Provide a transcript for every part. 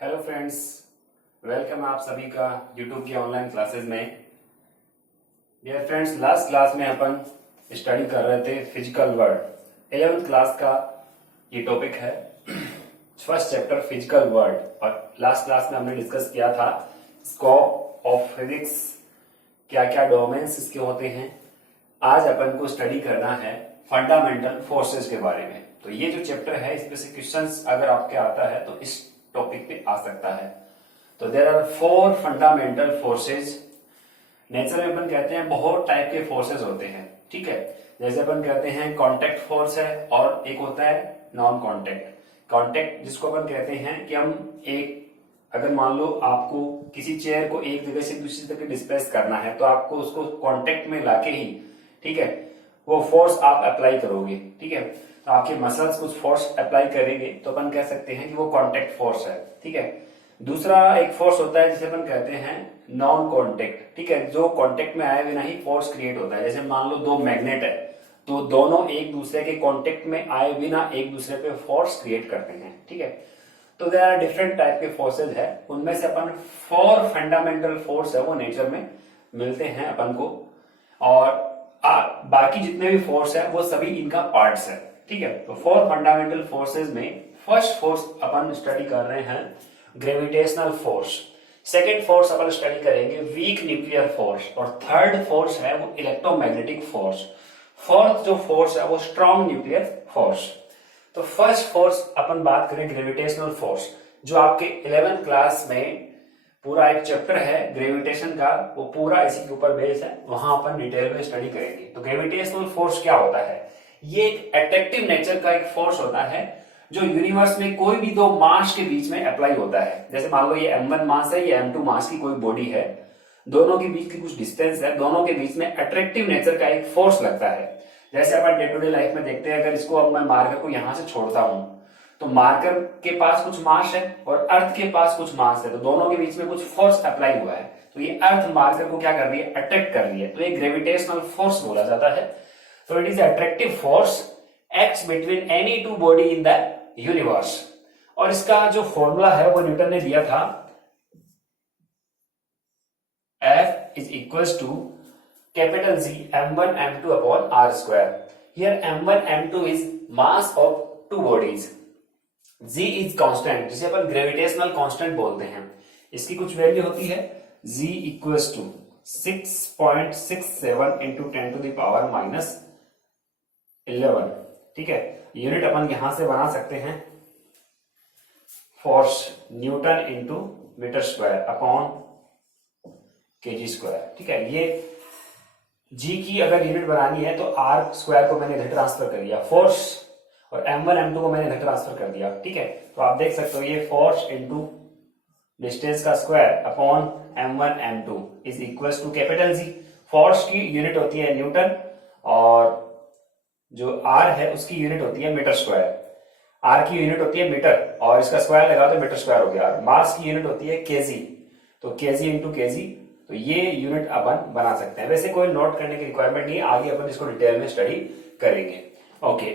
Hello friends, welcome आप सभी का यूट्यूब की ऑनलाइन क्लासेस में। डियर फ्रेंड्स, लास्ट क्लास में अपन स्टडी कर रहे थे फिजिकल वर्ल्ड। 11th क्लास का ये टॉपिक है, फर्स्ट चैप्टर फिजिकल वर्ल्ड। और लास्ट क्लास में हमने डिस्कस किया था स्कोप ऑफ फिजिक्स, क्या क्या डोमेन्स इसके होते हैं। आज अपन को स्टडी करना है फंडामेंटल फोर्सेस के बारे में। तो ये जो चैप्टर है, इसमें से क्वेश्चंस अगर आपके आता है तो इस टॉपिक पे आ सकता है। तो there are 4 fundamental forces. Nature में अपन कहते हैं बहुत टाइप के फोर्सेस होते हैं, ठीक है। जैसे अपन कहते हैं कांटेक्ट फोर्स है और एक होता है नॉन कांटेक्ट। कांटेक्ट जिसको अपन कहते हैं कि हम एक, अगर मान लो आपको किसी चेयर को एक जगह से दूसरी जगह डिस्प्लेस करना है तो आपको उसको कांटेक्ट में लाके ही, ठीक है, वो फोर्स आप अप्लाई करोगे, ठीक है। तो आपके मसल्स कुछ फोर्स अप्लाई करेंगे तो अपन कह सकते हैं कि वो कांटेक्ट फोर्स है, ठीक है। दूसरा एक फोर्स होता है जिसे अपन कहते हैं नॉन कांटेक्ट, ठीक है, जो कांटेक्ट में आए बिना ही फोर्स क्रिएट होता है। जैसे मान लो 2 मैग्नेट है तो दोनों एक दूसरे के कांटेक्ट में आए बिना एक दूसरे पे फोर्स क्रिएट करते हैं, ठीक है। तो देयर आर डिफरेंट टाइप के फोर्सेज है, उनमें से अपन 4 फंडामेंटल फोर्स है वो नेचर में मिलते हैं अपन को। और बाकी जितने भी फोर्स है वो सभी इनका पार्ट्स है, ठीक है। तो 4 फंडामेंटल फोर्सेज में फर्स्ट फोर्स अपन स्टडी कर रहे हैं ग्रेविटेशनल फोर्स। सेकेंड फोर्स अपन स्टडी करेंगे वीक न्यूक्लियर फोर्स। और थर्ड फोर्स है वो इलेक्ट्रोमैग्नेटिक फोर्स। फोर्थ जो फोर्स है वो स्ट्रॉन्ग न्यूक्लियर फोर्स। तो फर्स्ट फोर्स अपन बात करें ग्रेविटेशनल फोर्स, जो आपके 11th क्लास में पूरा एक चैप्टर है ग्रेविटेशन का, वो पूरा इसी के ऊपर बेस है, वहां अपन डिटेल में स्टडी करेंगे। तो ग्रेविटेशनल फोर्स क्या होता है? ये एक अट्रैक्टिव नेचर का एक फोर्स होता है जो यूनिवर्स में कोई भी 2 मास के बीच में अप्लाई होता है। जैसे मान लो ये m1 मास है, ये m2 मास की कोई बॉडी है, दोनों के बीच की कुछ डिस्टेंस है, दोनों के बीच में अट्रैक्टिव नेचर का एक फोर्स लगता है। जैसे अपन डे टू डे लाइफ में देखते हैं, अगर इसको अब मैं मार्कर को यहां से छोड़ता हूं तो मार्कर के पास कुछ मास है और अर्थ के पास कुछ मास है, तो दोनों के बीच में कुछ फोर्स अप्लाई हुआ है, तो ये अर्थ मार्कर को क्या कर रही है? अट्रैक्ट कर रही है। तो ये ग्रेविटेशनल फोर्स बोला जाता है। So it is attractive force acts between any 2 body in the universe। और इसका जो फॉर्मूला है वो न्यूटन ने दिया था, F is equals to capital Z m1 m2 upon r square। Here m1 m2 is mass of 2 bodies, Z is constant, जिसे अपन gravitational constant बोलते हैं। इसकी कुछ वैल्यू होती है Z equals to 6.67 into 10 to the power minus 11, ठीक है। Unit अपन यहां से बना सकते हैं force newton into metre square upon KG square, ठीक है। ये जी की अगर यूनिट बनानी है तो आर स्क्वायर को मैंने इधर ट्रांसफर कर दिया फोर्स, और m1 m2 को मैंने इधर ट्रांसफर कर दिया, ठीक है। तो आप देख सकते हो ये फोर्स इंटू डिस्टेंस का square upon m1 m2 is equal to capital G. Force की यूनिट होती है न्यूटन और जो r है उसकी यूनिट होती है मीटर स्क्वायर। r की यूनिट होती है मीटर और इसका स्क्वायर लगा तो मीटर स्क्वायर हो गया। मास की यूनिट होती है केजी, तो केजी इंटू केजी, तो ये यूनिट अपन बना सकते हैं। वैसे कोई नोट करने की रिक्वायरमेंट नहीं है, आगे अपन इसको डिटेल में स्टडी करेंगे, ओके।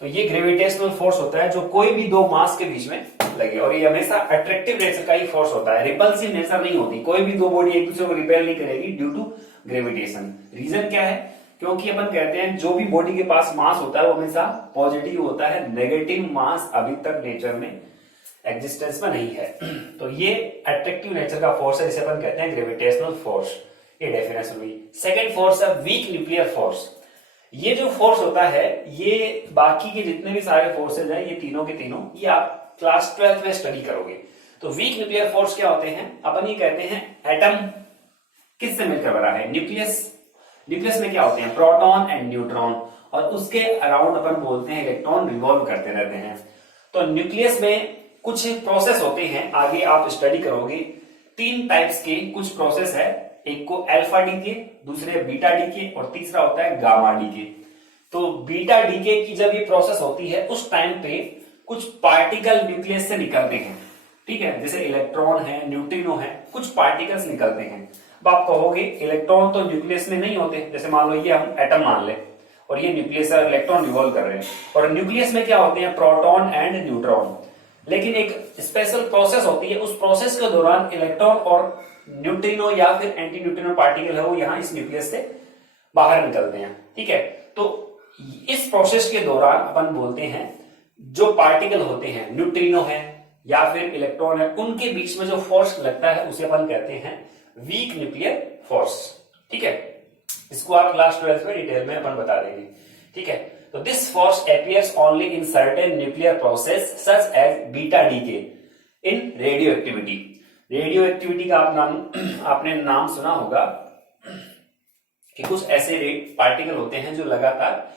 तो ये ग्रेविटेशनल फोर्स होता है जो कोई भी 2 मास के बीच में लगे, और ये हमेशा अट्रैक्टिव नेचर का ही फोर्स होता है, रिपल्सिव नेचर नहीं होती। कोई भी 2 बॉडी एक दूसरे को रिपेल नहीं करेगी ड्यू टू ग्रेविटेशन। रीजन क्या है? क्योंकि अपन कहते हैं जो भी बॉडी के पास मास होता है वो हमेशा पॉजिटिव होता है, नेगेटिव मास अभी तक नेचर में एग्जिस्टेंस में नहीं है। तो ये अट्रैक्टिव नेचर का फोर्स है जिसे अपन कहते हैं ग्रेविटेशनल फोर्स। ये डेफिनेशन हुई। सेकेंड फोर्स है वीक न्यूक्लियर फोर्स। ये जो फोर्स होता है, ये बाकी के जितने भी सारे फोर्सेज हैं, ये तीनों के तीनों ये आप क्लास 12th में स्टडी करोगे। तो वीक न्यूक्लियर फोर्स क्या होते हैं? अपन ये कहते हैं एटम किससे मिलकर बना है? न्यूक्लियस। न्यूक्लियस में क्या होते हैं? प्रोटॉन एंड न्यूट्रॉन, और उसके अराउंड अपन बोलते हैं इलेक्ट्रॉन रिवॉल्व करते रहते हैं। तो न्यूक्लियस में कुछ प्रोसेस होते हैं, आगे आप स्टडी करोगे। 3 टाइप्स के कुछ प्रोसेस है, एक को अल्फा डीके, दूसरे बीटा डीके और तीसरा होता है गामा डीके। तो बीटा डीके की जब ये प्रोसेस होती है उस टाइम पे कुछ पार्टिकल न्यूक्लियस से निकलते हैं, ठीक है। जैसे इलेक्ट्रॉन है, न्यूट्रिनो है, कुछ पार्टिकल्स निकलते हैं। अब आप कहोगे इलेक्ट्रॉन तो न्यूक्लियस में नहीं होते, जैसे मान लो ये हम एटम मान ले और ये न्यूक्लियस है, इलेक्ट्रॉन रिवॉल्व कर रहे हैं। और न्यूक्लियस में क्या होते हैं? Proton and neutron. लेकिन एक स्पेशल प्रोसेस होती है, उस प्रोसेस के दौरान इलेक्ट्रॉन और न्यूट्रिनो या फिर एंटी न्यूट्रिनो पार्टिकल है वो यहाँ इस न्यूक्लियस से बाहर निकलते हैं। ठीक है, तो इस प्रोसेस के दौरान अपन बोलते हैं जो पार्टिकल होते हैं, न्यूट्रिनो है या फिर इलेक्ट्रॉन है, उनके बीच में जो फोर्स लगता है उसे अपन कहते हैं वीक न्यूक्लियर फोर्स। ठीक है, इसको आप क्लास 12 में डिटेल में अपन बता देंगे। ठीक है, तो this force appears only in certain nuclear process such as beta decay in radioactivity. Radioactivity का आपने नाम सुना होगा कि कुछ ऐसे पार्टिकल होते हैं जो लगातार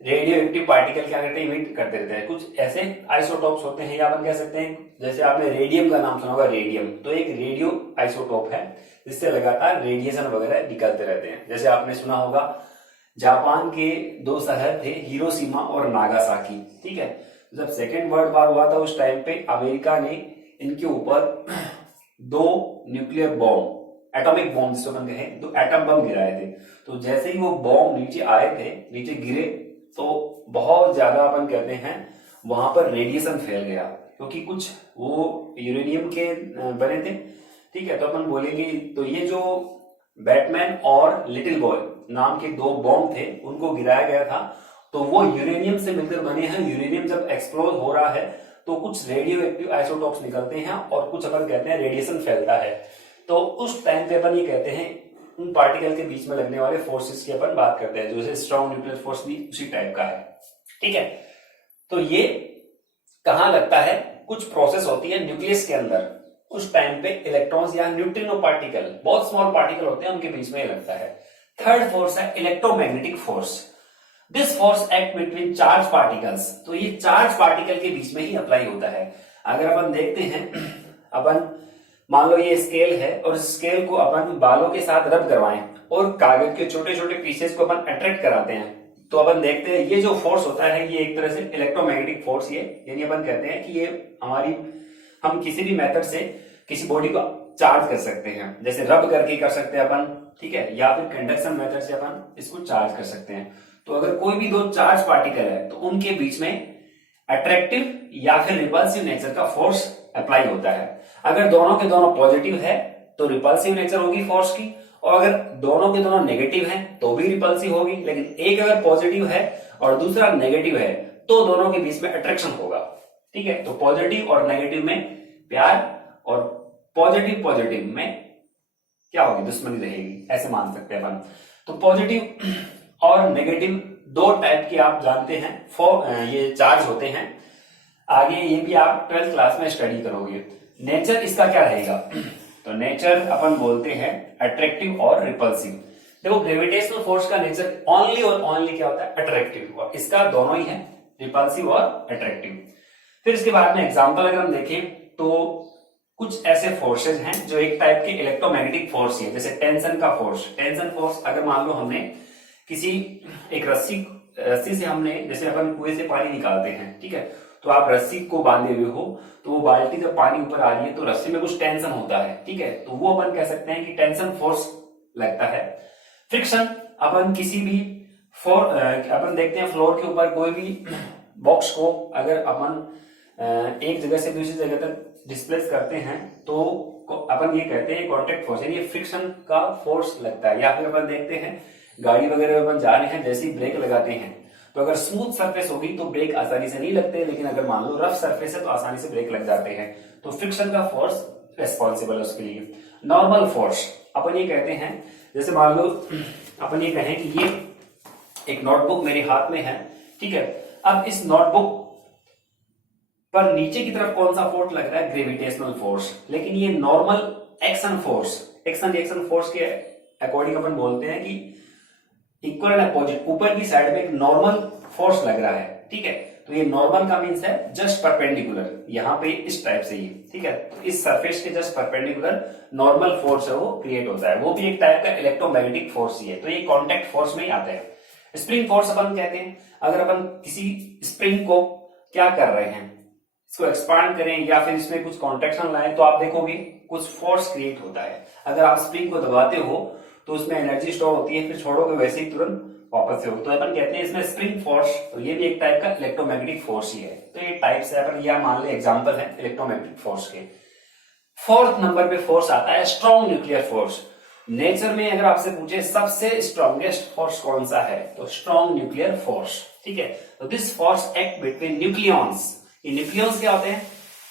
रेडियो एक्टिव पार्टिकल क्या करते हैं, इमिट करते रहते हैं। कुछ ऐसे आइसोटोप्स होते हैं, या अपन कह सकते हैं जैसे आपने रेडियम का नाम सुना होगा, रेडियम तो एक रेडियो आइसोटोप है जिससे लगातार रेडिएशन वगैरह निकलते रहते हैं। जैसे आपने सुना होगा जापान के दो शहर थे, हिरोशिमा और नागासाकी। ठीक है, जब सेकेंड वर्ल्ड वॉर हुआ था उस टाइम पे अमेरिका ने इनके ऊपर 2 न्यूक्लियर बॉम्ब, एटॉमिक बॉम्ब जिसको अपन कहें, 2 एटम बम गिराए थे। तो जैसे ही वो बॉम्ब नीचे आए थे, नीचे गिरे तो बहुत ज्यादा अपन कहते हैं वहां पर रेडिएशन फैल गया, क्योंकि कुछ वो यूरेनियम के बने थे। ठीक है, तो अपन बोलेंगे तो ये जो बैटमैन और लिटिल बॉय नाम के 2 बॉम्ब थे उनको गिराया गया था, तो वो यूरेनियम से मिलकर बने हैं। यूरेनियम जब एक्सप्लोर हो रहा है तो कुछ रेडियो एक्टिव आइसोटॉप्स निकलते हैं और कुछ अपन कहते हैं रेडिएशन फैलता है। तो उस टाइम पे अपन ये कहते हैं उन पार्टिकल के बीच में लगने वाले फोर्सेस की अपन बात करते हैं, जैसे स्ट्रॉन्ग न्यूक्लियर फोर्स भी उसी टाइप का है। ठीक है, तो ये कहां लगता है, कुछ प्रोसेस होती है न्यूक्लियस के अंदर, उस टाइम पे इलेक्ट्रॉन्स या न्यूट्रिनो पार्टिकल, बहुत स्मॉल पार्टिकल होते हैं, उनके बीच में लगता है। थर्ड फोर्स है electromagnetic force. This force act between charge particles. तो ये चार्ज पार्टिकल के बीच में ही अप्लाई होता है। अगर अपन देखते हैं, अपन मान लो ये स्केल है और इस स्केल को अपन बालों के साथ रब करवाएं और कागज के छोटे छोटे पीसेस को अपन अट्रैक्ट कराते हैं, तो अपन देखते हैं ये जो फोर्स होता है ये एक तरह से इलेक्ट्रोमैग्नेटिक फोर्स, ये यानी अपन कहते हैं कि ये हमारी, हम किसी भी मेथड से किसी बॉडी को चार्ज कर सकते हैं, जैसे रब करके कर सकते हैं अपन। ठीक है, या फिर कंडक्शन मेथड से अपन इसको चार्ज कर सकते हैं। तो अगर कोई भी 2 चार्ज पार्टिकल है तो उनके बीच में अट्रैक्टिव या फिर रिपल्सिव नेचर का फोर्स अप्लाई होता है। अगर दोनों के दोनों पॉजिटिव है तो रिपल्सिव नेचर होगी फोर्स की, और अगर दोनों के दोनों नेगेटिव हैं तो भी रिपल्सिव होगी। लेकिन एक अगर पॉजिटिव है और दूसरा नेगेटिव है तो दोनों के बीच में अट्रैक्शन होगा। ठीक है, तो पॉजिटिव और नेगेटिव में प्यार और पॉजिटिव पॉजिटिव में क्या होगी, दुश्मनी रहेगी, ऐसे मान सकते हैं अपन। तो पॉजिटिव और नेगेटिव 2 टाइप के आप जानते हैं ये चार्ज होते हैं। आगे ये भी आप 12th क्लास में स्टडी करोगे। नेचर इसका क्या रहेगा, तो नेचर अपन बोलते हैं अट्रैक्टिव और रिपल्सिव। देखो ग्रेविटेशनल फोर्स का नेचर ओनली और ओनली क्या होता है, अट्रैक्टिव, और इसका दोनों ही है, रिपल्सिव और अट्रैक्टिव। फिर इसके बाद में एग्जांपल अगर हम देखें तो कुछ ऐसे फोर्सेज हैं जो एक टाइप के इलेक्ट्रोमैग्नेटिक फोर्स है, जैसे टेंशन का फोर्स। टेंशन फोर्स अगर मान लो हमने किसी एक रस्सी से हमने, जैसे अपन कुएं से पानी निकालते हैं, ठीक है, तो आप रस्सी को बांधे हुए हो तो वो बाल्टी जब पानी ऊपर आ रही है तो रस्सी में कुछ टेंशन होता है। ठीक है, तो वो अपन कह सकते हैं कि टेंशन फोर्स लगता है। फ्रिक्शन, अपन किसी भी अपन देखते हैं फ्लोर के ऊपर कोई भी बॉक्स को अगर अपन एक जगह से दूसरी जगह तक डिस्प्लेस करते हैं तो अपन ये कहते हैं कॉन्टैक्ट फोर्स, यानी फ्रिक्शन का फोर्स लगता है। या फिर अपन देखते हैं गाड़ी वगैरह में अपन जा रहे हैं, जैसे ही ब्रेक लगाते हैं तो अगर स्मूथ सरफेस होगी तो ब्रेक आसानी से नहीं लगते, लेकिन अगर मान लो रफ सरफेस है तो आसानी से ब्रेक लग जाते हैं। तो फ्रिक्शन का फोर्स रेस्पॉन्सिबल है उसके लिए। नॉर्मल फोर्स अपन ये कहते हैं, जैसे मान लो अपन ये कहें कि ये एक नोटबुक मेरे हाथ में है, ठीक है, अब इस नोटबुक पर नीचे की तरफ कौन सा फोर्स लग रहा है, ग्रेविटेशनल फोर्स। लेकिन ये normal action force, action reaction force के अकॉर्डिंग अपन बोलते हैं कि इक्वल एंड अपोजिट, ऊपर की साइड में एक नॉर्मल फोर्स लग रहा है। ठीक है, तो ये नॉर्मल का मीन्स है जस्ट परपेंडिकुलर, यहाँ पे इस टाइप से ही। ठीक है, तो इस सरफेस के जस्ट परपेंडिकुलर नॉर्मल फोर्स है वो क्रिएट होता है, वो भी एक टाइप का इलेक्ट्रोमैग्नेटिक फोर्स ही है। तो ये कॉन्टैक्ट फोर्स में ही आता है। स्प्रिंग फोर्स अपन कहते हैं, अगर अपन किसी स्प्रिंग को क्या कर रहे हैं, इसको एक्सपांड करें या फिर इसमें कुछ कॉन्ट्रैक्शन लाएं तो आप देखोगे कुछ फोर्स क्रिएट होता है। अगर आप स्प्रिंग को दबाते हो तो उसमें एनर्जी स्टोर होती है, फिर छोड़ोगे वैसे ही तुरंत वापस से हो, तो अपन कहते हैं इसमें स्प्रिंग फोर्स, तो ये भी एक टाइप का इलेक्ट्रोमैग्नेटिक फोर्स ही है। तो ये टाइप्स है, अपन ये मान ले एग्जांपल है इलेक्ट्रोमैग्नेटिक फोर्स के। फोर्थ नंबर पे फोर्स आता है स्ट्रॉन्ग न्यूक्लियर फोर्स। नेचर में अगर आपसे पूछे सबसे स्ट्रॉन्गेस्ट फोर्स कौन सा है, तो स्ट्रॉन्ग न्यूक्लियर फोर्स, ठीक है। तो this force act between nucleons. ये न्यूक्लियॉन्स क्या होते हैं,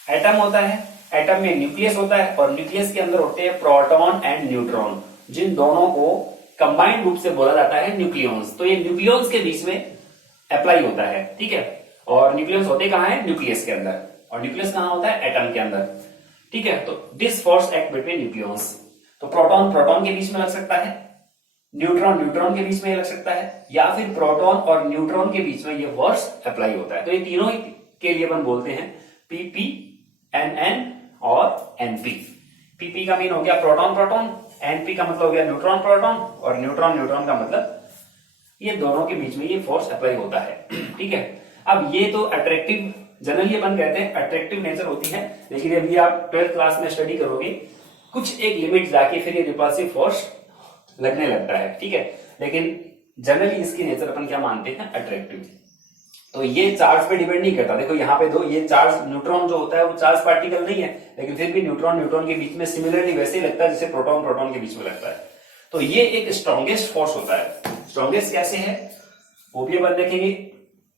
एटम होता है, एटम में न्यूक्लियस होता है और न्यूक्लियस के अंदर होते हैं प्रोटॉन एंड न्यूट्रॉन, जिन दोनों को कंबाइंड रूप से बोला जाता है न्यूक्लियॉन्स। तो ये न्यूक्लियॉन्स के बीच में अप्लाई होता है, ठीक है। और न्यूक्लियस होते कहां है, न्यूक्लियस के अंदर, और न्यूक्लियस कहां होता है, एटम के अंदर, ठीक है। तो this force act between nucleons. तो प्रोटॉन प्रोटॉन के बीच में लग सकता है, न्यूट्रॉन न्यूट्रॉन के बीच में लग सकता है, या फिर प्रोटॉन और न्यूट्रॉन के बीच में ये फोर्स अप्लाई होता है। तो ये तीनों के लिए अपन बोलते हैं पीपी, एनएन और एनपी। पीपी का मीन हो गया प्रोटॉन प्रोटॉन, एनपी का मतलब हो गया न्यूट्रॉन प्रोटॉन, और न्यूट्रॉन न्यूट्रॉन का मतलब ये दोनों के बीच में ये फोर्स अप्लाई होता है, ठीक है। अब ये तो अट्रैक्टिव, जनरली अपन कहते हैं अट्रैक्टिव नेचर होती है, लेकिन अभी आप 12th क्लास में स्टडी करोगे कुछ एक लिमिट जाके फिर ये रिपल्सिव फोर्स लगने लगता है, ठीक है। लेकिन जनरली इसकी नेचर अपन क्या मानते हैं, अट्रैक्टिव। तो ये चार्ज पे डिपेंड नहीं करता, देखो यहाँ पे दो, ये चार्ज न्यूट्रॉन जो होता है वो चार्ज पार्टिकल नहीं है, लेकिन फिर भी न्यूट्रॉन न्यूट्रॉन के बीच में सिमिलरली वैसे ही लगता है जैसे प्रोटॉन प्रोटॉन के बीच में लगता है। तो ये एक स्ट्रॉन्गेस्ट फोर्स होता है। स्ट्रॉन्गेस्ट कैसे है वो भी अपन देखेंगे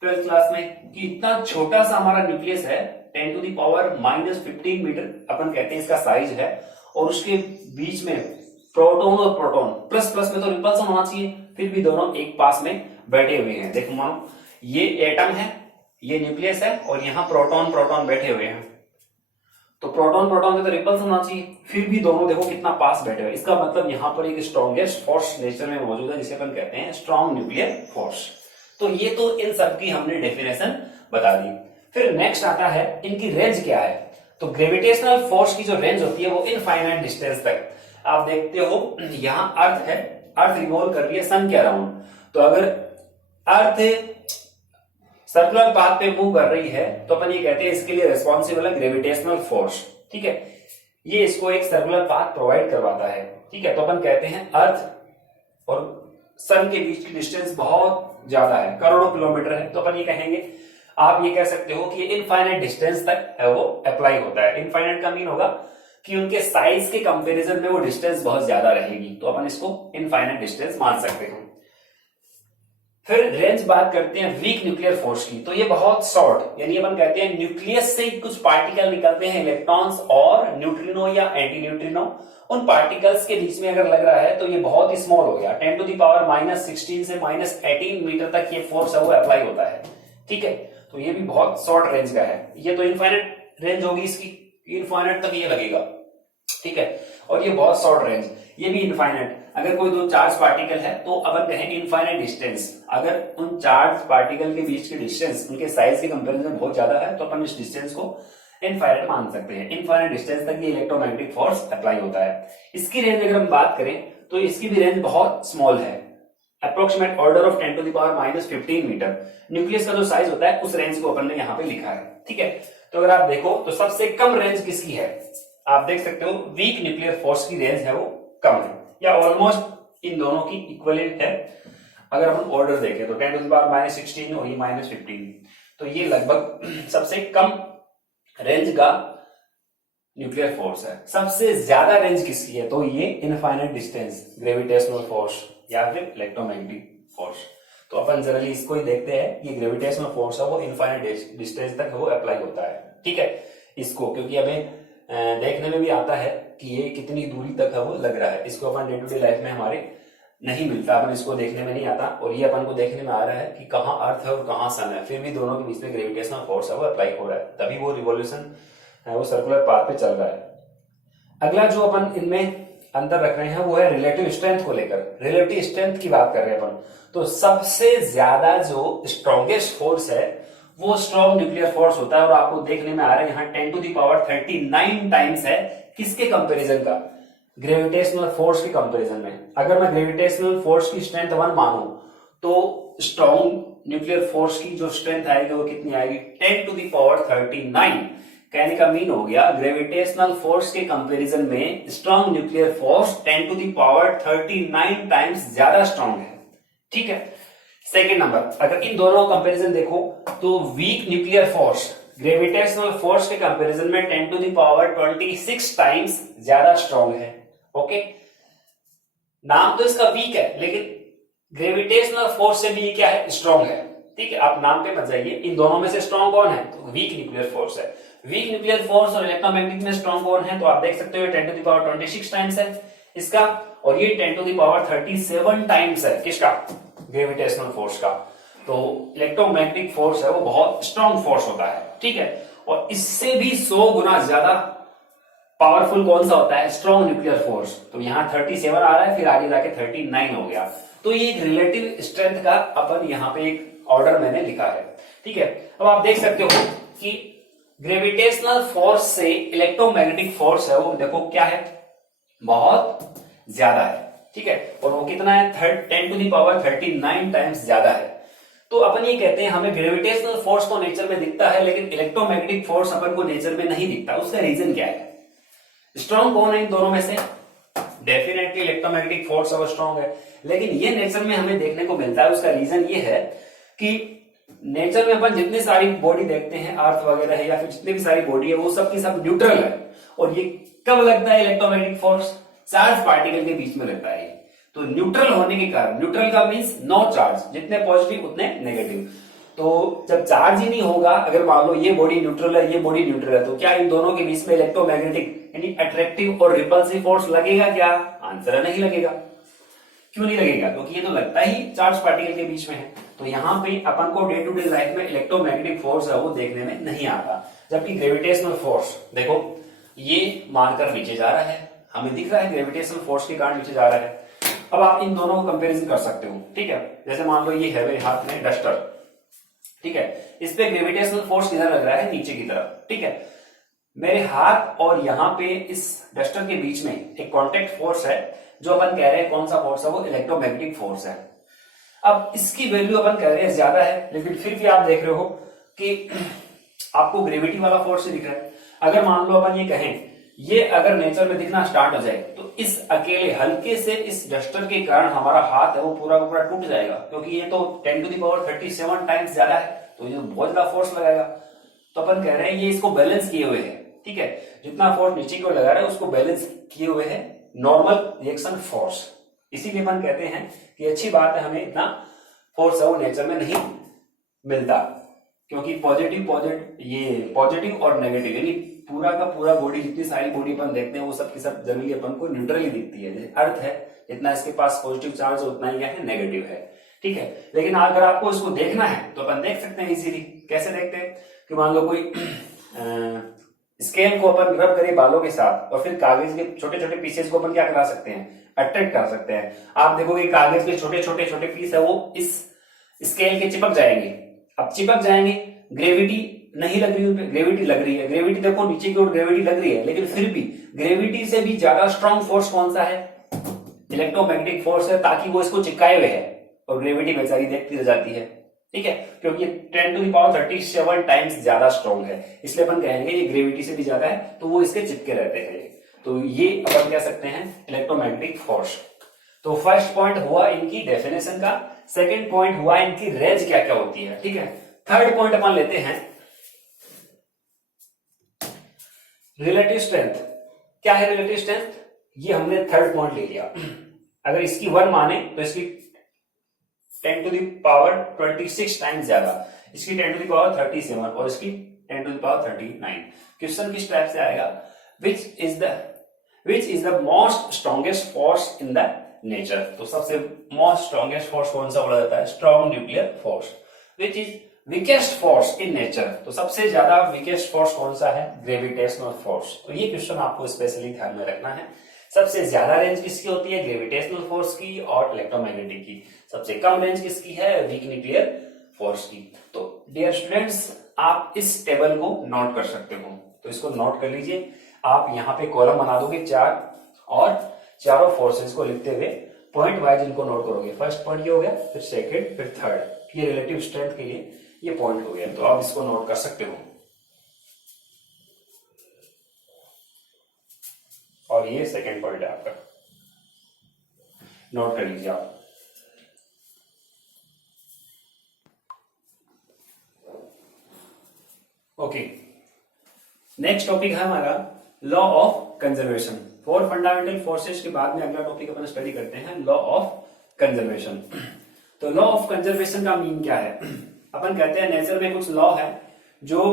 12th क्लास में, कि इतना छोटा सा हमारा न्यूक्लियस है, 10⁻⁻15 मीटर अपन कहते हैं इसका साइज है, और उसके बीच में प्रोटॉन और प्रोटॉन, प्लस प्लस में तो रिपल्सन होना चाहिए, फिर भी दोनों एक पास में बैठे हुए हैं। देखो मानो ये एटम है, ये न्यूक्लियस है, और यहाँ प्रोटॉन प्रोटॉन बैठे हुए हैं, तो प्रोटॉन प्रोटॉन में तो रिपल्सन होना चाहिए, फिर भी दोनों देखो कितना पास बैठे हुए। इसका मतलब यहाँ पर एक स्ट्रॉन्गेस्ट फोर्स नेचर में मौजूद है, जिसे अपन कहते हैं स्ट्रॉन्ग न्यूक्लियर फोर्स। तो ये तो इन सब की हमने डेफिनेशन बता दी। फिर नेक्स्ट आता है इनकी रेंज क्या है। तो ग्रेविटेशनल फोर्स की जो रेंज होती है वो इनफाइनाइट डिस्टेंस तक। आप देखते हो यहाँ अर्थ है, अर्थ रिवॉल्व कर रही है सन के अराउंड, तो अगर अर्थ सर्कुलर पाथ पे मूव कर रही है तो अपन ये कहते हैं इसके लिए रिस्पॉन्सिबल है ग्रेविटेशनल फोर्स, ठीक है। ये इसको एक सर्कुलर पाथ प्रोवाइड करवाता है, ठीक है। तो अपन कहते हैं अर्थ और सन के बीच की डिस्टेंस बहुत ज्यादा है, करोड़ों किलोमीटर है, तो अपन ये कहेंगे, आप ये कह सकते हो कि इनफाइनाइट डिस्टेंस तक है वो अप्लाई होता है। इनफाइनाइट का मीन होगा कि उनके साइज के कंपैरिजन में वो डिस्टेंस बहुत ज्यादा रहेगी, तो अपन इसको इनफाइनाइट डिस्टेंस मान सकते हैं। फिर रेंज बात करते हैं वीक न्यूक्लियर फोर्स की, तो ये बहुत शॉर्ट, यानी अपन कहते हैं न्यूक्लियस से कुछ पार्टिकल निकलते हैं, इलेक्ट्रॉन्स और न्यूट्रिनो या एंटी न्यूट्रिनो, उन पार्टिकल्स के बीच में अगर लग रहा है तो ये बहुत ही स्मॉल हो गया, 10⁻⁻16 से -18 मीटर तक ये फोर्स है वो अप्लाई होता है, ठीक है। तो ये भी बहुत शॉर्ट रेंज का है, ये तो इनफाइनाइट रेंज होगी इसकी, इनफाइनाइट तक ये लगेगा, ठीक है। और ये बहुत शॉर्ट रेंज, ये भी इनफाइनाइट। अगर कोई दो चार्ज पार्टिकल है तो अपन कहें इनफाइनाइट डिस्टेंस, अगर उन चार्ज पार्टिकल के बीच की डिस्टेंस उनके साइज के कंपैरिजन बहुत ज्यादा है तो अपन इस डिस्टेंस को इनफाइनाइट मान सकते हैं। इनफाइनाइट डिस्टेंस तक ये इलेक्ट्रोमैग्नेटिक फोर्स अप्लाई होता है। इसकी रेंज अगर हम बात करें तो इसकी भी रेंज बहुत स्मॉल है, approximate order of 10⁻⁻15 metre. Nucleus का जो साइज होता है उस रेंज को अपन ने यहाँ पे लिखा है, ठीक है। तो अगर आप देखो तो सबसे कम रेंज किसकी है, आप देख सकते हो वीक न्यूक्लियर फोर्स की रेंज है वो कम है, या ऑलमोस्ट इन दोनों की इक्वलेंट है। अगर हम ऑर्डर देखें तो 10⁻⁻16 और ये -15, तो ये लगभग सबसे कम रेंज का न्यूक्लियर फोर्स है। सबसे ज्यादा रेंज किसकी है, तो ये इनफाइनाइट डिस्टेंस ग्रेविटेशनल फोर्स या फिर इलेक्ट्रोमैग्नेटिक फोर्स। तो अपन जनरली इसको ही देखते हैं, ये ग्रेविटेशनल फोर्स है वो इनफाइनाइट डिस्टेंस तक वो अप्लाई होता है, ठीक है। इसको क्योंकि हमें देखने में भी आता है कि ये कितनी दूरी तक है वो लग रहा है, इसको अपन डे टू डे लाइफ में हमारे नहीं मिलता, अपन इसको देखने में नहीं आता, और ये अपन को देखने में आ रहा है कि कहाँ अर्थ है और कहाँ सन है, फिर भी दोनों के बीच में ग्रेविटेशनल फोर्स है वो अप्लाई हो रहा है, तभी वो रिवॉल्यूशन है वो सर्कुलर पाथ पे चल रहा है। अगला जो अपन इनमें अंतर रख रहे हैं वो है रिलेटिव स्ट्रेंथ को लेकर। रिलेटिव स्ट्रेंथ की बात कर रहे हैं अपन, तो सबसे ज्यादा जो स्ट्रॉन्गेस्ट फोर्स है वो स्ट्रॉन्ग न्यूक्लियर फोर्स होता है, और आपको देखने में आ रहा है यहाँ 10⁻39 टाइम्स है, किसके कंपैरिजन का, ग्रेविटेशनल फोर्स के कंपैरिजन में। अगर मैं ग्रेविटेशनल फोर्स की स्ट्रेंथ 1 मानूं तो स्ट्रॉन्ग न्यूक्लियर फोर्स की जो स्ट्रेंथ आएगी वो कितनी आएगी, 10⁻39। कहने का मीन हो गया ग्रेविटेशनल फोर्स के कंपैरिजन में स्ट्रॉन्ग न्यूक्लियर फोर्स 10⁻39 टाइम्स ज्यादा स्ट्रॉन्ग है, ठीक है। सेकेंड नंबर, अगर इन दोनों का कंपेरिजन देखो तो weak nuclear force gravitational force के कंपैरिजन में 10 टू द पावर 26 टाइम्स ज्यादा स्ट्रॉन्ग है। ओके, नाम तो इसका वीक है लेकिन ग्रेविटेशनल फोर्स से भी ये क्या है, स्ट्रॉन्ग है। ठीक है, आप नाम पे मत जाइए, इन दोनों में से स्ट्रॉन्ग कौन है, तो वीक न्यूक्लियर फोर्स है। वीक न्यूक्लियर फोर्स और इलेक्ट्रोमैग्नेटिक में स्ट्रॉन्ग कौन है, तो आप देख सकते हो 10 टू द पावर 26 टाइम्स है इसका, और ये 10 टू द पावर 37 टाइम्स है किसका, ग्रेविटेशनल फोर्स का। तो इलेक्ट्रोमैग्नेटिक फोर्स है वो बहुत स्ट्रॉन्ग फोर्स होता है। ठीक है, और इससे भी 100 गुना ज्यादा पावरफुल कौन सा होता है, स्ट्रॉन्ग न्यूक्लियर फोर्स। तो यहाँ 37 आ रहा है, फिर आगे जाके 39 हो गया। तो ये एक रिलेटिव स्ट्रेंथ का अपन यहाँ पे एक ऑर्डर मैंने लिखा है। ठीक है, अब आप देख सकते हो कि ग्रेविटेशनल फोर्स से इलेक्ट्रोमैग्नेटिक फोर्स है वो देखो क्या है, बहुत ज्यादा है। ठीक है, और वो कितना है, 10 टू द पावर 39 टाइम्स ज्यादा है। तो अपन ये कहते हैं हमें ग्रेविटेशनल फोर्स तो नेचर में दिखता है लेकिन इलेक्ट्रोमैग्नेटिक फोर्स अपन को नेचर में नहीं दिखता। उसका रीजन क्या है, स्ट्रॉन्ग कौन है इन दोनों में से, डेफिनेटली इलेक्ट्रोमैग्नेटिक फोर्स और स्ट्रॉन्ग है, लेकिन ये नेचर में हमें देखने को मिलता है। उसका रीजन ये है कि नेचर में अपन जितनी सारी बॉडी देखते हैं, अर्थ वगैरह है या फिर जितनी भी सारी बॉडी है, वो सब की सब न्यूट्रल है। और ये कब लगता है इलेक्ट्रोमैग्नेटिक फोर्स, चार्ज पार्टिकल के बीच में लगता है। तो न्यूट्रल होने के कारण, न्यूट्रल का मीन्स नो चार्ज, जितने पॉजिटिव उतने नेगेटिव। तो जब चार्ज ही नहीं होगा, अगर मान लो ये बॉडी न्यूट्रल है, ये बॉडी न्यूट्रल है, तो क्या इन दोनों के बीच में इलेक्ट्रोमैग्नेटिक यानी अट्रैक्टिव और रिपल्सिव फोर्स लगेगा क्या, आंसर है नहीं लगेगा। क्यों नहीं लगेगा, क्योंकि ये तो लगता ही चार्ज पार्टिकल के बीच में है। तो यहाँ पे अपन को डे टू डे लाइफ में इलेक्ट्रोमैग्नेटिक फोर्स है वो देखने में नहीं आता। जबकि ग्रेविटेशनल फोर्स देखो, ये मारकर नीचे जा रहा है, हमें दिख रहा है ग्रेविटेशनल फोर्स के कारण नीचे जा रहा है। अब आप इन दोनों को कंपेरिजन कर सकते हो। ठीक है, जैसे मान लो ये है मेरे हाथ में डस्टर, ठीक है, इस पे ग्रेविटेशनल फोर्स किधर लग रहा है, नीचे की तरफ। ठीक है, मेरे हाथ और यहाँ पे इस डस्टर के बीच में एक कांटेक्ट फोर्स है, जो अपन कह रहे हैं कौन सा फोर्स है, वो इलेक्ट्रोमैग्नेटिक फोर्स है। अब इसकी वैल्यू अपन कह रहे हैं ज्यादा है, लेकिन फिर भी आप देख रहे हो कि आपको ग्रेविटी वाला फोर्स ही दिख रहा है। अगर मान लो अपन ये कहें, ये अगर नेचर में दिखना स्टार्ट हो जाए तो इस अकेले हल्के से इस डस्टर के कारण हमारा हाथ है वो पूरा का पूरा टूट जाएगा, क्योंकि ये तो 10 टू द पावर 37 टाइम्स ज्यादा है, तो ये बहुत ज्यादा फोर्स लगाएगा। तो अपन कह रहे हैं ये इसको बैलेंस किए हुए है। ठीक है, जितना फोर्स नीचे की ओर लगा रहा है उसको बैलेंस किए हुए है नॉर्मल रिएक्शन फोर्स। इसीलिए अपन कहते हैं कि अच्छी बात है, हमें इतना फोर्स है वो नेचर में नहीं मिलता, क्योंकि पॉजिटिव और नेगेटिव यानी पूरा का पूरा बॉडी, जितनी सारी बॉडी अपन देखते हैं वो सब की सब जनरली अपन को न्यूट्रल ही दिखती है। जैसे अर्थ है, जितना इसके पास पॉजिटिव चार्ज है उतना ही क्या है, नेगेटिव है। ठीक है, लेकिन अगर आपको इसको देखना है तो अपन देख सकते हैं इजीली। कैसे देखते हैं कि मान लो कोई स्केल को अपन रब करें बालों के साथ और फिर कागज के छोटे छोटे पीसेस को अपन क्या करा सकते हैं, अट्रैक्ट कर सकते हैं। आप देखोगे कागज के छोटे छोटे पीस है वो इस स्केल के चिपक जाएंगे। अब चिपक जाएंगे, ग्रेविटी नहीं लग रही उन पे, ग्रेविटी लग रही है। ग्रेविटी देखो नीचे की ओर ग्रेविटी लग रही है, लेकिन फिर भी ग्रेविटी से भी ज्यादा स्ट्रॉन्ग फोर्स कौन सा है, इलेक्ट्रोमैग्नेटिक फोर्स है, ताकि वो इसको चिपकाए हुए है और ग्रेविटी बेचारी देखती रह जाती है। ठीक है, क्योंकि 10 टू द पावर 37 टाइम्स ज्यादा स्ट्रॉन्ग है, इसलिए अपन कहेंगे ये ग्रेविटी से भी ज्यादा है, तो वो इसके चिपके रहते हैं। तो ये अपन कह सकते हैं इलेक्ट्रोमैग्नेटिक फोर्स। तो फर्स्ट पॉइंट हुआ इनकी डेफिनेशन का, सेकंड पॉइंट हुआ इनकी रेंज क्या क्या होती है। ठीक है, थर्ड पॉइंट अपन लेते हैं रिलेटिव स्ट्रेंथ। क्या है रिलेटिव स्ट्रेंथ, ये हमने थर्ड पॉइंट ले लिया। अगर इसकी 1 माने तो इसकी 10 टू द पावर 26 टाइम्स ज्यादा, इसकी 10 टू द पावर 37 और इसकी 10 टू द पावर 39। क्वेश्चन किस टाइप से आएगा, which is the most strongest force in the nature. तो सबसे मोस्ट स्ट्रॉन्गेस्ट फोर्स कौन सा बोला जाता है, strong nuclear force. Which is weakest force in nature, तो सबसे ज्यादा वीकेस्ट फोर्स कौन सा है, ग्रेविटेशनल फोर्स। तो ये क्वेश्चन आपको स्पेशली ध्यान में रखना है। सबसे ज्यादा रेंज किसकी होती है, ग्रेविटेशनल फोर्स की और इलेक्ट्रोमैग्नेटिक की। सबसे कम रेंज किसकी है, वीक न्यूक्लियर फोर्स की। तो डियर स्टूडेंट्स, आप इस टेबल को नोट कर सकते हो, तो इसको नोट कर लीजिए। आप यहाँ पे कॉलम बना दोगे 4 और चारों फोर्सेस को लिखते हुए पॉइंट वाइज इनको नोट करोगे। फर्स्ट पॉइंट ये हो गया, फिर सेकंड, फिर थर्ड। ये रिलेटिव स्ट्रेंथ के लिए ये पॉइंट हो गया, तो आप इसको नोट कर सकते हो। और ये सेकंड पॉइंट है आपका, नोट कर लीजिए आप। ओके, नेक्स्ट टॉपिक है हमारा law of conservation. 4 fundamental forces के बाद में अगला टॉपिक अपन स्टडी करते हैं लॉ ऑफ कंजर्वेशन। तो लॉ ऑफ कंजर्वेशन का मीन क्या है? अपन कहते हैं नेचर में कुछ लॉ है जो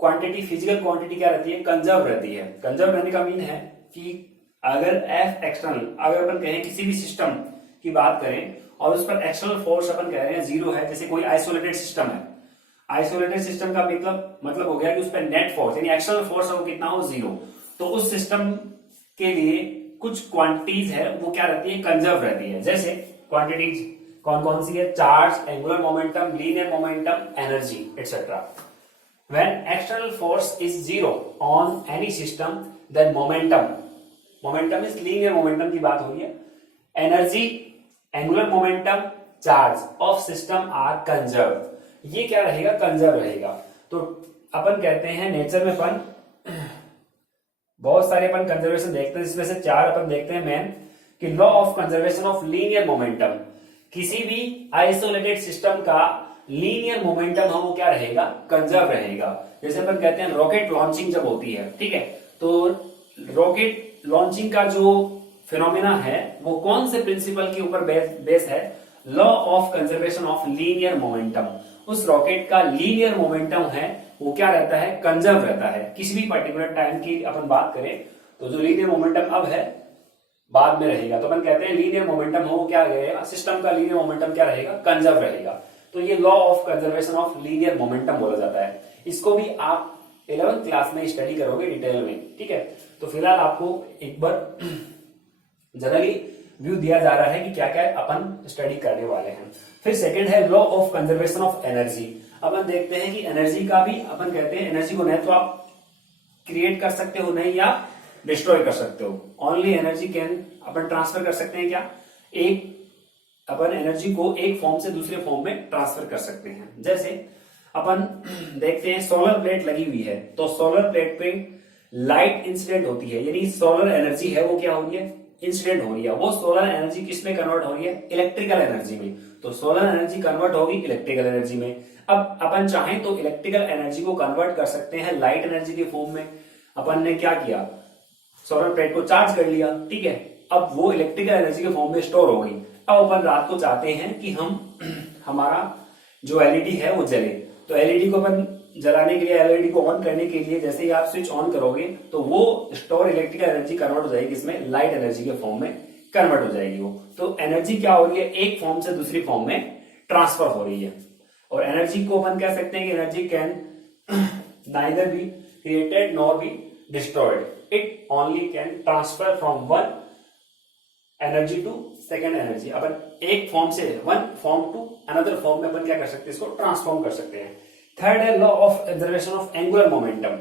क्वांटिटी, फिजिकल क्वांटिटी क्या रहती है, कंजर्व रहती है। कंजर्व रहने का मीन है कि अगर एफ एक्सटर्नल, अगर अपन कहें किसी भी सिस्टम की बात करें और उस पर एक्सटर्नल फोर्स अपन कह रहे हैं जीरो है, जैसे कोई आइसोलेटेड सिस्टम है, आइसोलेटेड सिस्टम का मतलब हो गया कि उस पर नेट फोर्स यानी एक्सटर्नल फोर्स है वो कितना हो, जीरो। तो उस सिस्टम के लिए कुछ क्वांटिटीज है वो क्या रहती है, कंजर्व रहती है। जैसे क्वांटिटीज कौन कौन सी है? Charge, angular momentum, linear momentum, energy etcetera. When external force is zero on any system, then momentum is linear momentum की बात हो रही है, energy, angular momentum, charge of system are conserved। ये क्या रहेगा, कंजर्व रहेगा। तो अपन कहते हैं नेचर में अपन बहुत सारे अपन कंजर्वेशन देखते हैं, जिसमें से 4 अपन देखते हैं मेन, कि law of conservation of linear momentum, किसी भी आइसोलेटेड सिस्टम का लीनियर मोमेंटम है वो क्या रहेगा, कंजर्व रहेगा। जैसे अपन कहते हैं रॉकेट लॉन्चिंग जब होती है, ठीक है, तो रॉकेट लॉन्चिंग का जो फिनोमेना है वो कौन से प्रिंसिपल के ऊपर बेस है? Law of conservation of linear momentum. उस रॉकेट का लीनियर मोमेंटम है वो क्या रहता है, कंजर्व रहता है। किसी भी पर्टिकुलर टाइम की अपन बात करें तो जो लीनियर मोमेंटम अब है बाद में रहेगा, तो अपन कहते हैं लीनियर मोमेंटम हो क्या रहेगा, सिस्टम का लीनियर मोमेंटम क्या रहेगा, कंजर्व रहेगा। तो ये law of conservation of linear momentum बोला जाता है। इसको भी आप 11th क्लास में स्टडी करोगे डिटेल में, ठीक है। तो फिलहाल आपको एक बार जनरली व्यू दिया जा रहा है कि क्या क्या अपन स्टडी करने वाले हैं। फिर सेकंड है law of conservation of energy. अपन देखते हैं कि एनर्जी का भी अपन कहते हैं एनर्जी को नहीं तो आप क्रिएट कर सकते हो, नहीं या डिस्ट्रॉय कर सकते हो। Only energy can upon transfer कर सकते हैं क्या, एक अपन एनर्जी को एक फॉर्म से दूसरे फॉर्म में ट्रांसफर कर सकते हैं। जैसे अपन देखते हैं सोलर प्लेट लगी हुई है, तो सोलर प्लेट पे लाइट इंसिडेंट होती है, यानी सोलर एनर्जी है वो क्या हो रही है, इंसिडेंट हो रही है। वो सोलर एनर्जी किस में कन्वर्ट हो रही है, इलेक्ट्रिकल एनर्जी में। तो सोलर एनर्जी कन्वर्ट होगी इलेक्ट्रिकल एनर्जी में। अब अपन चाहें तो इलेक्ट्रिकल एनर्जी को कन्वर्ट कर सकते हैं लाइट एनर्जी के फॉर्म में। अपन ने क्या किया, सोलर प्लेट को चार्ज कर लिया, ठीक है, अब वो इलेक्ट्रिकल एनर्जी के फॉर्म में स्टोर हो गई। अब अपन रात को चाहते हैं कि हमारा जो एलईडी है वो जले, तो एलईडी को अपन जलाने के लिए, एलईडी को ऑन करने के लिए जैसे ही आप स्विच ऑन करोगे तो वो स्टोर इलेक्ट्रिकल एनर्जी कन्वर्ट हो जाएगी, इसमें लाइट एनर्जी के फॉर्म में कन्वर्ट हो जाएगी वो। तो एनर्जी क्या हो रही है, एक फॉर्म से दूसरी फॉर्म में ट्रांसफर हो रही है। और एनर्जी को अपन कह सकते हैं कि energy can neither be created nor be destroyed, it only can transfer from one energy to second energy. अपन एक फॉर्म से one form to another form में अपन क्या कर सकते हैं, इसको ट्रांसफॉर्म कर सकते हैं। थर्ड है law of conservation of angular momentum.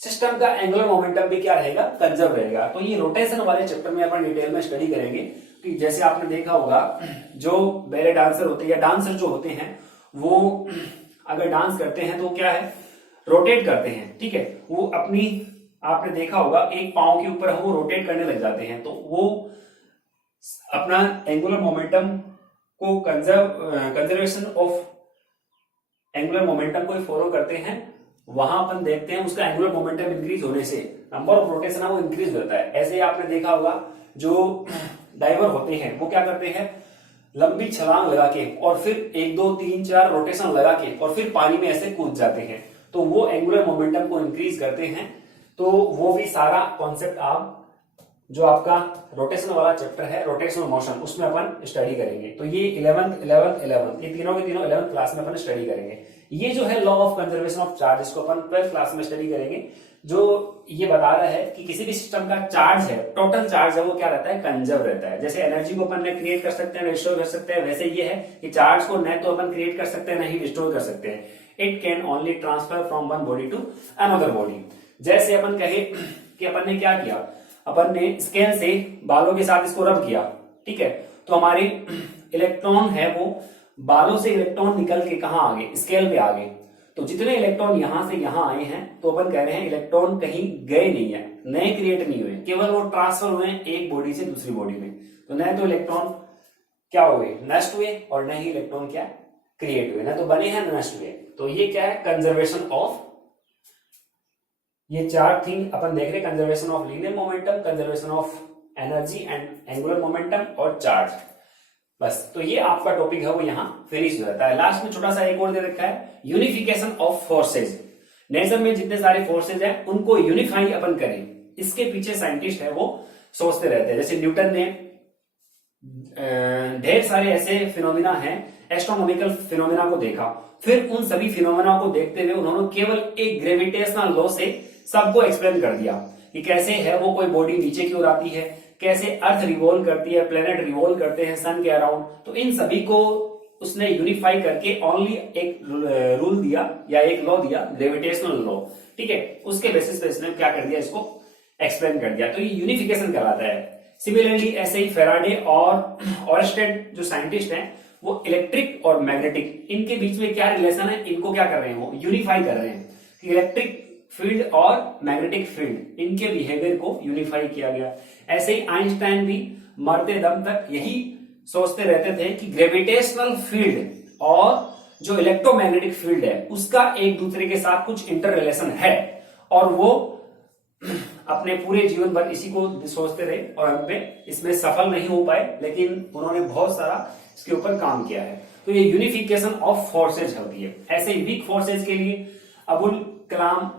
System का एंगुलर मोमेंटम भी क्या रहेगा, कंजर्व रहेगा। तो ये रोटेशन वाले चैप्टर में अपन डिटेल में स्टडी करेंगे कि जैसे आपने देखा होगा जो बैले डांसर होते हैं या डांसर जो होते हैं वो अगर डांस करते हैं तो क्या है, रोटेट करते हैं, ठीक है। वो अपनी, आपने देखा होगा एक पांव के ऊपर वो रोटेट करने लग जाते हैं, तो वो अपना एंगुलर मोमेंटम को कंजर्वेशन ऑफ एंगुलर मोमेंटम को फॉलो करते हैं। वहां अपन देखते हैं उसका एंगुलर मोमेंटम इंक्रीज होने से नंबर ऑफ रोटेशन है वो इंक्रीज होता है। ऐसे ही आपने देखा होगा जो डाइवर होते हैं वो क्या करते हैं, लंबी छलांग लगा के और फिर 1 2 3 4 रोटेशन लगा के और फिर पानी में ऐसे कूद जाते हैं, तो वो एंगुलर मोमेंटम को इंक्रीज करते हैं। तो वो भी सारा कॉन्सेप्ट आप जो आपका रोटेशन वाला चैप्टर है रोटेशनल मोशन, उसमें अपन स्टडी करेंगे। तो ये 11th ये तीनों के तीनों 11th क्लास में अपन स्टडी करेंगे। ये जो है law of conservation of charge, इसको अपन 12th क्लास में स्टडी करेंगे। जो ये बता रहा है कि किसी भी सिस्टम का चार्ज है, टोटल चार्ज है वो क्या रहता है, कंजर्व रहता है। जैसे एनर्जी को अपन क्रिएट कर सकते हैं, डिस्ट्रॉय कर सकते हैं, वैसे ये है कि चार्ज को न तो अपन क्रिएट कर सकते हैं, न ही डिस्ट्रॉय कर सकते हैं। It can only transfer from one body to another body. जैसे अपन कहे कि अपन ने क्या किया, अपन ने स्केल से बालों के साथ इसको रब किया, ठीक है, तो हमारे इलेक्ट्रॉन है वो बालों से इलेक्ट्रॉन निकल के कहां आ गए, स्केल पे आ गए। तो जितने इलेक्ट्रॉन यहां से यहां आए हैं तो अपन कह रहे हैं इलेक्ट्रॉन कहीं गए नहीं है, नए क्रिएट नहीं हुए, केवल वो ट्रांसफर हुए एक बॉडी से दूसरी बॉडी में। तो न तो इलेक्ट्रॉन क्या हुए, नष्ट हुए, और न ही इलेक्ट्रॉन क्या क्रिएट हुए, न तो बने हैं न नष्ट हुए। तो ये क्या है, कंजर्वेशन ऑफ ये चार थिंग अपन देख रहे हैं, conservation of linear momentum, conservation of energy and angular momentum और चार्ज। बस, तो ये आपका टॉपिक है वो यहाँ फिनिश हो जाता है। लास्ट में छोटा सा एक और दे रखा है, यूनिफिकेशन ऑफ फोर्सेज। नेचर में जितने सारे फोर्सेज हैं उनको यूनिफाई अपन करें, इसके पीछे साइंटिस्ट है वो सोचते रहते हैं। जैसे न्यूटन ने ढेर सारे ऐसे फिनोमिना हैं, एस्ट्रोनॉमिकल फिनोमिना को देखा, फिर उन सभी फिनोमिना को देखते हुए उन्होंने केवल एक ग्रेविटेशनल लॉ से सबको एक्सप्लेन कर दिया कि कैसे है वो कोई बॉडी नीचे की ओर आती है, कैसे अर्थ रिवॉल्व करती है, प्लेनेट रिवॉल्व करते हैं सन के अराउंड। तो इन सभी को उसने यूनिफाई करके ओनली एक रूल दिया या एक लॉ दिया, ग्रेविटेशनल लॉ, ठीक है। उसके बेसिस पे इसने क्या कर दिया, इसको एक्सप्लेन कर दिया। तो ये यूनिफिकेशन कहलाता है। सिमिलरली ऐसे ही फेराडे और ऑरस्टेड जो साइंटिस्ट हैं वो इलेक्ट्रिक और मैग्नेटिक, इनके बीच में क्या रिलेशन है, इनको क्या कर रहे हैं, वो यूनिफाई कर रहे हैं। इलेक्ट्रिक फील्ड और मैग्नेटिक फील्ड, इनके बिहेवियर को यूनिफाई किया गया। ऐसे ही आइंस्टाइन भी मरते दम तक यही सोचते रहते थे कि ग्रेविटेशनल फील्ड और जो इलेक्ट्रोमैग्नेटिक फील्ड है उसका एक दूसरे के साथ कुछ इंटर रिलेशन है, और वो अपने पूरे जीवन भर इसी को सोचते रहे और हम पे इसमें सफल नहीं हो पाए, लेकिन उन्होंने बहुत सारा इसके ऊपर काम किया है। तो ये यूनिफिकेशन ऑफ फोर्सेज होती है। ऐसे ही वीक फोर्सेज के लिए अबुल कलाम,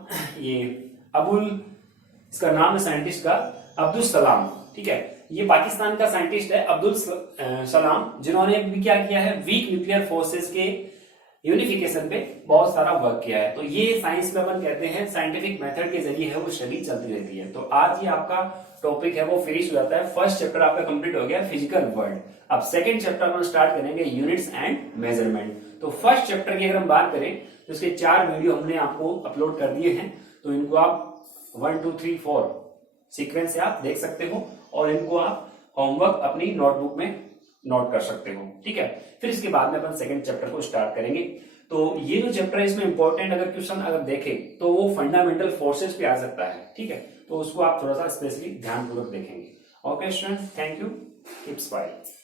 इसका नाम है साइंटिस्ट का अब्दुल सलाम, ठीक है। ये पाकिस्तान का साइंटिस्ट है अब्दुल सलाम, जिन्होंने भी क्या किया है, वीक न्यूक्लियर फोर्सेस के यूनिफिकेशन पे बहुत सारा वर्क किया है। तो ये साइंस में अपन कहते हैं साइंटिफिक मेथड के जरिए है वो स्टडी चलती रहती है। तो आज ये आपका टॉपिक है वो फिनिश हो जाता है। फर्स्ट चैप्टर आपका कंप्लीट हो गया फिजिकल वर्ल्ड। अब सेकंड चैप्टर में स्टार्ट करेंगे यूनिट्स एंड मेजरमेंट। तो फर्स्ट चैप्टर की अगर हम बात करें तो इसके 4 वीडियो हमने आपको अपलोड कर दिए हैं, तो इनको आप 1 2 3 4 सीक्वेंस से आप देख सकते हो और इनको आप होमवर्क अपनी नोटबुक में नोट कर सकते हो, ठीक है। फिर इसके बाद में अपन सेकंड चैप्टर को स्टार्ट करेंगे। तो ये जो चैप्टर है इसमें इंपॉर्टेंट अगर क्वेश्चन अगर देखें तो वो फंडामेंटल फोर्सेस पे आ सकता है, ठीक है। तो उसको आप थोड़ा सा स्पेशली ध्यानपूर्वक देखेंगे। Okay student, thank you, keep smiling.